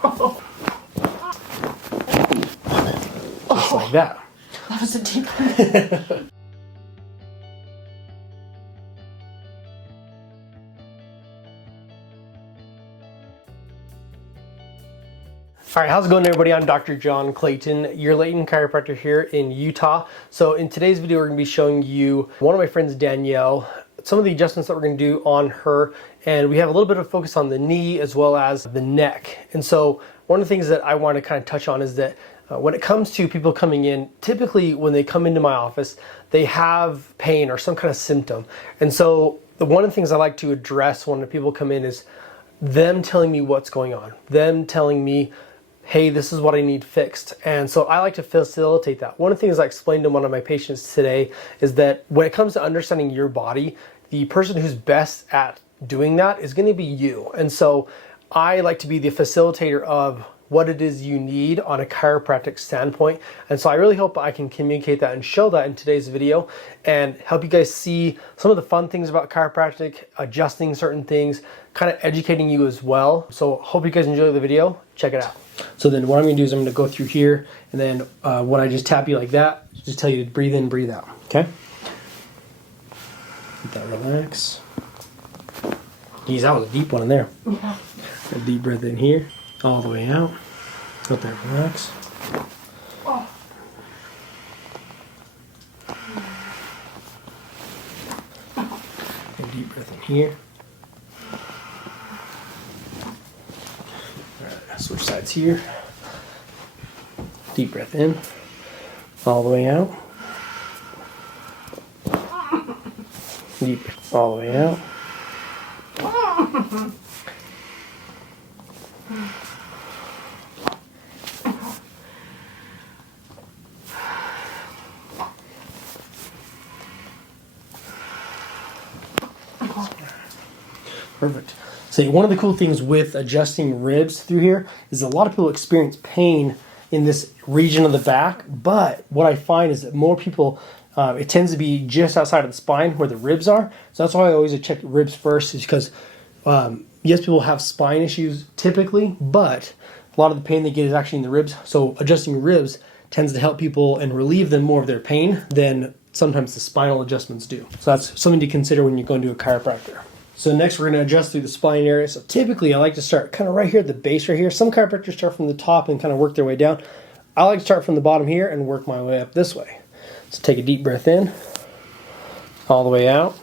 Just like that. That was a deep one. All right, how's it going, everybody? I'm Dr. Jon Clayton, your Layton chiropractor here in Utah. So in today's video, we're going to be showing you one of my friends, Danielle, some of the adjustments that we're going to do on her. And we have a little bit of focus on the knee as well as the neck. And so one of the things that I want to kind of touch on is that when it comes to people coming in, typically when they come into my office, they have pain or some kind of symptom. And so one of the things I like to address when the people come in is them telling me what's going on, them telling me, hey, this is what I need fixed. And so I like to facilitate that. One of the things I explained to one of my patients today is that when it comes to understanding your body, the person who's best at doing that is going to be you. And so I like to be the facilitator of what it is you need on a chiropractic standpoint. And so I really hope I can communicate that and show that in today's video and help you guys see some of the fun things about chiropractic, adjusting certain things, kind of educating you as well. So hope you guys enjoy the video. Check it out. So then what I'm gonna do is I'm gonna go through here, and then when I just tap you like that, just tell you to breathe in, breathe out, okay? Let that relax. Geez, that was a deep one in there. Yeah. A deep breath in here, all the way out. Let that relax. Oh. A deep breath in here. Switch sides here. Deep breath in, all the way out. Deep breath all the way out. Perfect. So one of the cool things with adjusting ribs through here is a lot of people experience pain in this region of the back, but what I find is that more people, it tends to be just outside of the spine where the ribs are. So that's why I always check ribs first, is because yes, people have spine issues typically, but a lot of the pain they get is actually in the ribs. So adjusting ribs tends to help people and relieve them more of their pain than sometimes the spinal adjustments do. So that's something to consider when you're going to a chiropractor. So next we're going to adjust through the spine area. So typically I like to start kind of right here at the base right here. Some chiropractors start from the top and kind of work their way down. I like to start from the bottom here and work my way up this way. So take a deep breath in, all the way out.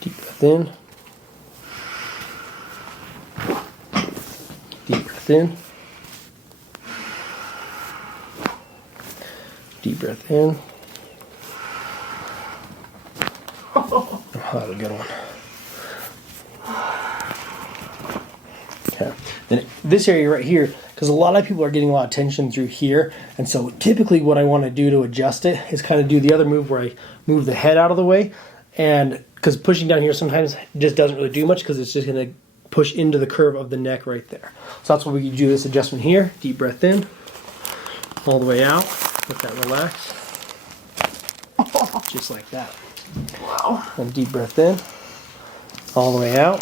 Deep breath in. Deep breath in. Deep breath in. Oh, that was a good one. Okay. Then this area right here, because a lot of people are getting a lot of tension through here, and so typically what I want to do to adjust it is kind of do the other move where I move the head out of the way, and because pushing down here sometimes just doesn't really do much because it's just going to push into the curve of the neck right there. So that's what we do this adjustment here. Deep breath in, all the way out. Let that relax. Just like that. Wow. And deep breath in, all the way out.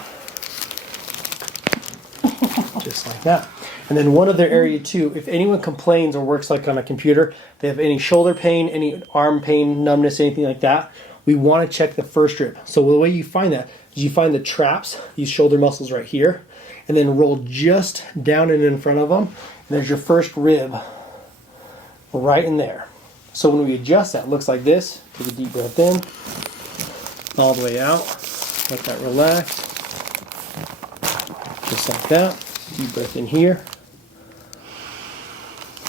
Just like that. And then one other area too, if anyone complains or works like on a computer, they have any shoulder pain, any arm pain, numbness, anything like that, we want to check the first rib. So the way you find that is you find the traps, these shoulder muscles right here, and then roll just down and in front of them. And there's your first rib right in there. So when we adjust that, it looks like this. Take a deep breath in, all the way out. Let that relax. Just like that. Deep breath in here,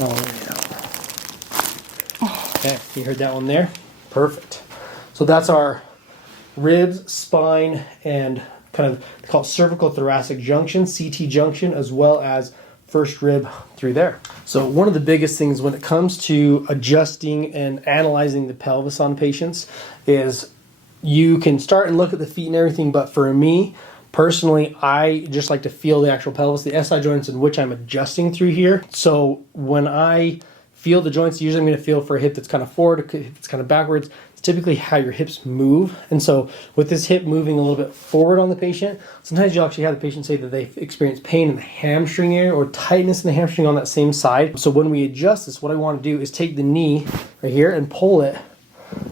all the way out. Okay, you heard that one there? Perfect. So that's our ribs, spine, and kind of called cervical thoracic junction, CT junction, as well as first rib through there. So one of the biggest things when it comes to adjusting and analyzing the pelvis on patients is you can start and look at the feet and everything, but for me personally, I just like to feel the actual pelvis, the SI joints in which I'm adjusting through here. So when I feel the joints, usually I'm going to feel for a hip that's kind of forward, if it's kind of backwards, it's typically how your hips move. And so with this hip moving a little bit forward on the patient, sometimes you'll actually have the patient say that they experience pain in the hamstring area or tightness in the hamstring on that same side. So when we adjust this, what I want to do is take the knee right here and pull it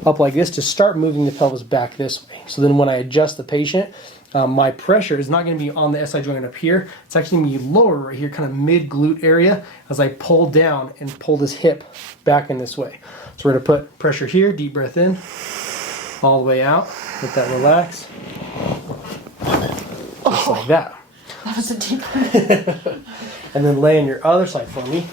up like this to start moving the pelvis back this way. So then when I adjust the patient, my pressure is not going to be on the SI joint up here. It's actually going to be lower right here, kind of mid-glute area, as I pull down and pull this hip back in this way. So we're going to put pressure here, deep breath in, all the way out, let that relax, just like that. That was a deep one. And then lay on your other side for me.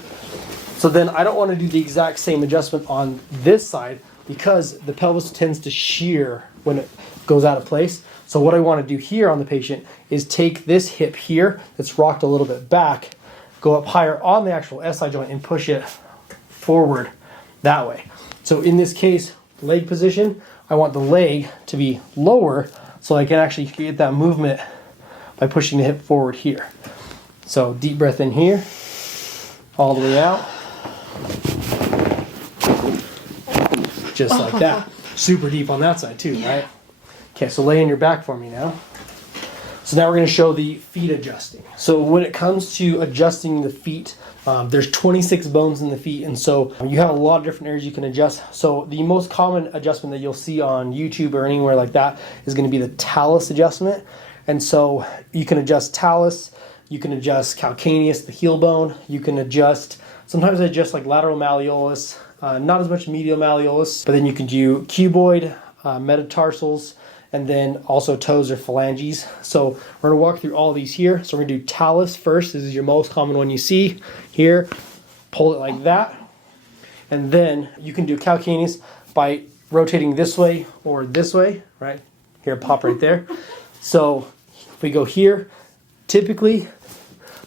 So then I don't want to do the exact same adjustment on this side because the pelvis tends to shear when it goes out of place. So what I want to do here on the patient is take this hip here that's rocked a little bit back, go up higher on the actual SI joint and push it forward that way. So in this case, leg position, I want the leg to be lower so I can actually get that movement by pushing the hip forward here. So deep breath in here, all the way out. Just like that. Super deep on that side too, right? Okay, so lay on your back for me now. So now we're going to show the feet adjusting. So when it comes to adjusting the feet, there's 26 bones in the feet, and so you have a lot of different areas you can adjust. So the most common adjustment that you'll see on YouTube or anywhere like that is going to be the talus adjustment. And so you can adjust talus, you can adjust calcaneus, the heel bone, you can adjust, sometimes I adjust like lateral malleolus, not as much medial malleolus, but then you can do cuboid, metatarsals, and then also toes or phalanges. So we're going to walk through all of these here. So we're going to do talus first. This is your most common one you see here. Pull it like that. And then you can do calcaneus by rotating this way or this way, right? Here, pop right there. So if we go here, typically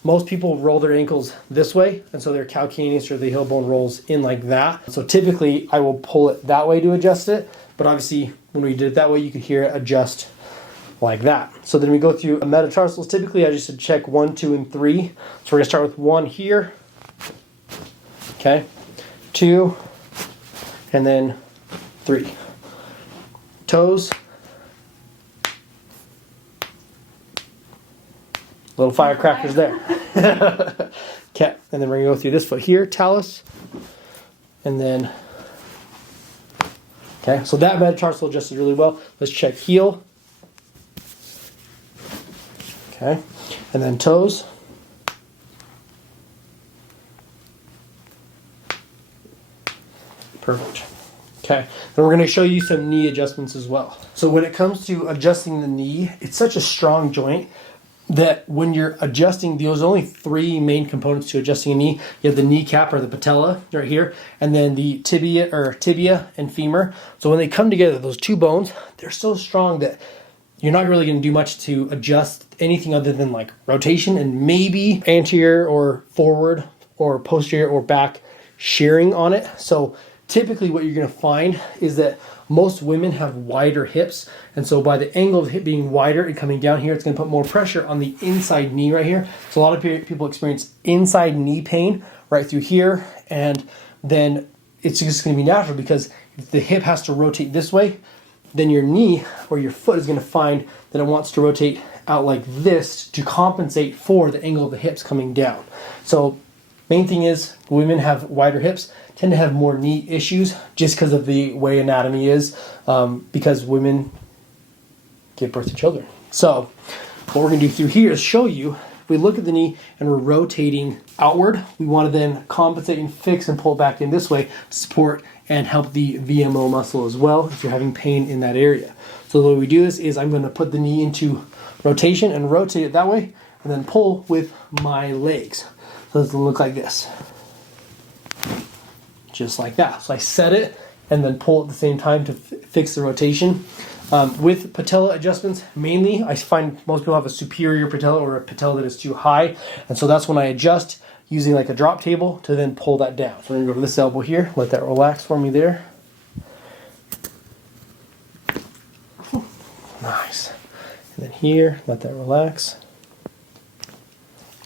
most people roll their ankles this way, and so their calcaneus or the heel bone rolls in like that. So typically I will pull it that way to adjust it, but obviously when we did it that way, you could hear it adjust like that. So then we go through metatarsals. Typically I just would check 1, 2, and 3. So we're gonna start with 1 here, okay, 2, and then 3. Toes. Little firecrackers there. Okay, and then we're gonna go through this foot here, talus, and then, okay, so that metatarsal adjusted really well. Let's check heel. Okay, and then toes. Perfect. Okay, then we're going to show you some knee adjustments as well. So when it comes to adjusting the knee, it's such a strong joint that when you're adjusting, there's only 3 main components to adjusting a knee. You have the kneecap or the patella right here, and then the tibia and femur. So when they come together, those 2 bones, they're so strong that you're not really going to do much to adjust anything other than like rotation and maybe anterior or forward or posterior or back shearing on it. So typically what you're going to find is that most women have wider hips, and so by the angle of the hip being wider and coming down here, it's going to put more pressure on the inside knee right here. So a lot of people experience inside knee pain right through here, and then it's just going to be natural because if the hip has to rotate this way, then your knee or your foot is going to find that it wants to rotate out like this to compensate for the angle of the hips coming down. So main thing is women have wider hips, tend to have more knee issues just because of the way anatomy is, because women give birth to children. So what we're going to do through here is show you, if we look at the knee and we're rotating outward, we want to then compensate and fix and pull it back in this way to support and help the VMO muscle as well if you're having pain in that area. So the way we do this is I'm going to put the knee into rotation and rotate it that way, and then pull with my legs. So it's going to look like this. Just like that. So I set it and then pull at the same time to fix the rotation. With patella adjustments, mainly I find most people have a superior patella or a patella that is too high, and so that's when I adjust using like a drop table to then pull that down. So we're going to go to this elbow here, let that relax for me there. Nice. And then here, let that relax.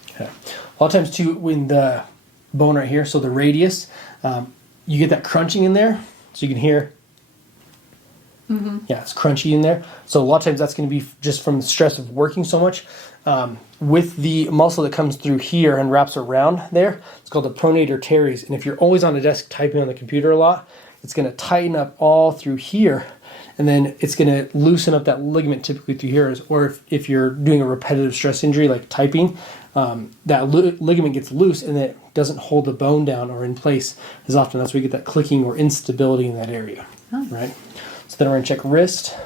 Okay. A lot of times too, when the bone right here, so the radius, you get that crunching in there, so you can hear Yeah, it's crunchy in there. So a lot of times that's going to be just from the stress of working so much. With the muscle that comes through here and wraps around there, it's called the pronator teres. And if you're always on a desk typing on the computer a lot, it's going to tighten up all through here. And then it's going to loosen up that ligament typically through here. Or if you're doing a repetitive stress injury like typing, that ligament gets loose and it doesn't hold the bone down or in place as often. That's where you get that clicking or instability in that area, right? So then we're going to check wrist.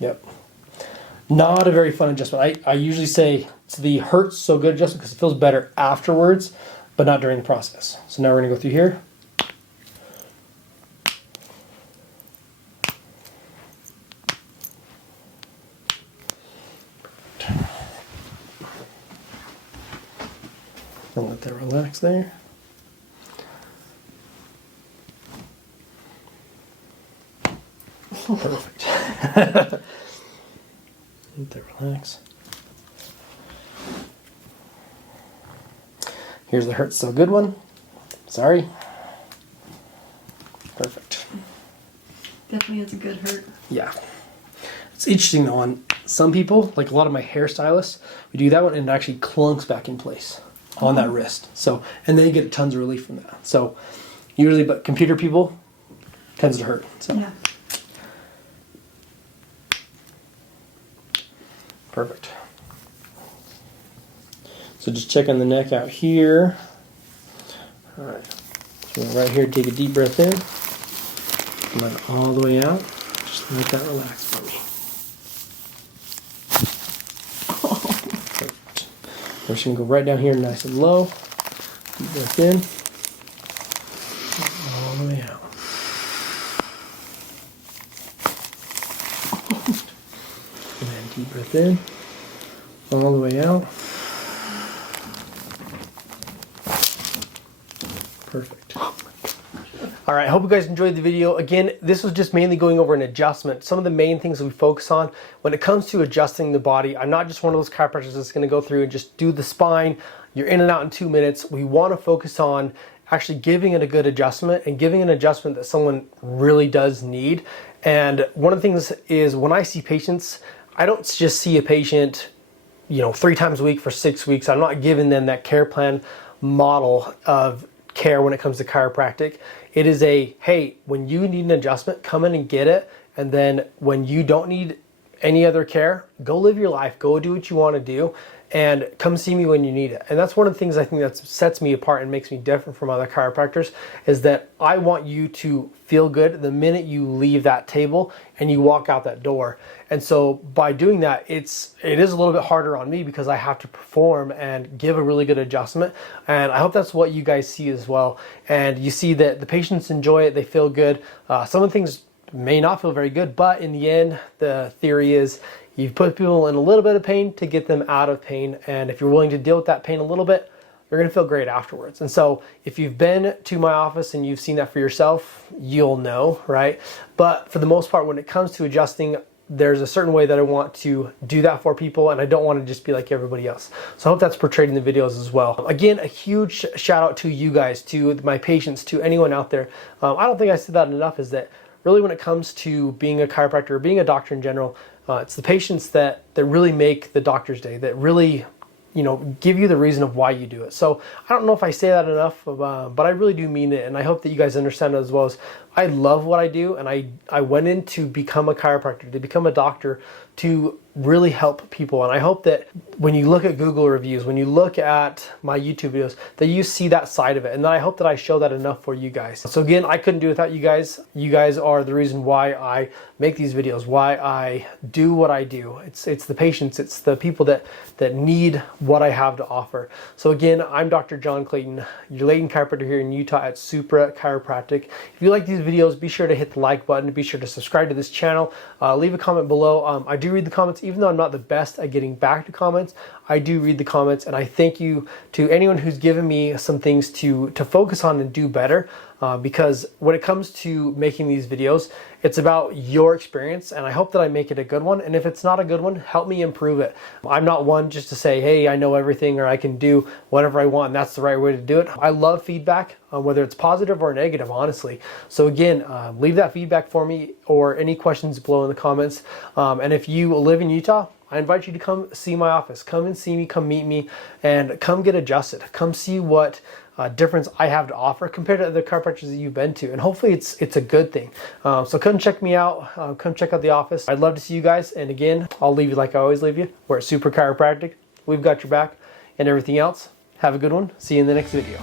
Yep. Not a very fun adjustment. I usually say it's the hurts so good adjustment because it feels better afterwards, but not during the process. So now we're going to go through here. And let that relax there. Perfect. Let that relax. Here's the hurt so good one. Sorry. Perfect. Definitely has a good hurt. Yeah. It's interesting though, on some people, like a lot of my hairstylists, we do that one and it actually clunks back in place on that wrist. So, and then you get tons of relief from that. So usually, but computer people tends to hurt. So. Yeah. Perfect. So just check on the neck out here. All right. So right here, take a deep breath in. Let it all the way out. Just let that relax for me. Perfect. We're just going to go right down here nice and low. Deep breath in. All the way out. And then deep breath in. All the way out. Perfect. All right, I hope you guys enjoyed the video. Again, this was just mainly going over an adjustment. Some of the main things that we focus on when it comes to adjusting the body. I'm not just one of those chiropractors that's gonna go through and just do the spine. You're in and out in 2 minutes. We wanna focus on actually giving it a good adjustment and giving an adjustment that someone really does need. And one of the things is when I see patients, I don't just see a patient, 3 times a week for 6 weeks. I'm not giving them that care plan model of care when it comes to chiropractic. It is hey, when you need an adjustment, come in and get it. And then when you don't need any other care, go live your life, go do what you want to do, and come see me when you need it. And that's one of the things I think that sets me apart and makes me different from other chiropractors, is that I want you to feel good the minute you leave that table and you walk out that door. And so by doing that, it is a little bit harder on me because I have to perform and give a really good adjustment. And I hope that's what you guys see as well. And you see that the patients enjoy it, they feel good. Some of the things may not feel very good, but in the end, the theory is you put people in a little bit of pain to get them out of pain. And if you're willing to deal with that pain a little bit, you're gonna feel great afterwards. And so if you've been to my office and you've seen that for yourself, you'll know, right? But for the most part, when it comes to adjusting, there's a certain way that I want to do that for people, and I don't want to just be like everybody else. So I hope that's portrayed in the videos as well. Again, a huge shout out to you guys, to my patients, to anyone out there. I don't think I said that enough, is that really when it comes to being a chiropractor or being a doctor in general, it's the patients that really make the doctor's day, that really give you the reason of why you do it. So I don't know if I say that enough, but I really do mean it. And I hope that you guys understand it as well. As I love what I do. And I went in to become a chiropractor, to become a doctor, to really help people. And I hope that when you look at Google reviews, when you look at my YouTube videos, that you see that side of it. And then I hope that I show that enough for you guys. So again, I couldn't do it without you guys. You guys are the reason why I make these videos, why I do what I do. It's the patients, it's the people that need what I have to offer. So again, I'm Dr. Jon Clayton, your Layton chiropractor here in Utah at Supra Chiropractic. If you like these videos, be sure to hit the like button, be sure to subscribe to this channel, leave a comment below. I do read the comments, even though I'm not the best at getting back to comments. I do read the comments, and I thank you to anyone who's given me some things to focus on and do better. because when it comes to making these videos, it's about your experience, and I hope that I make it a good one. And if it's not a good one, help me improve it. I'm not one just to say, hey, I know everything or I can do whatever I want and that's the right way to do it. I love feedback, whether it's positive or negative, honestly. So again, leave that feedback for me or any questions below in the comments. And if you live in Utah, I invite you to come see my office. Come and see me, come meet me, and come get adjusted. Come see what difference I have to offer compared to the chiropractors that you've been to. And hopefully it's a good thing. So come check me out. Come check out the office. I'd love to see you guys. And again, I'll leave you like I always leave you. We're at Supra Chiropractic. We've got your back and everything else. Have a good one. See you in the next video.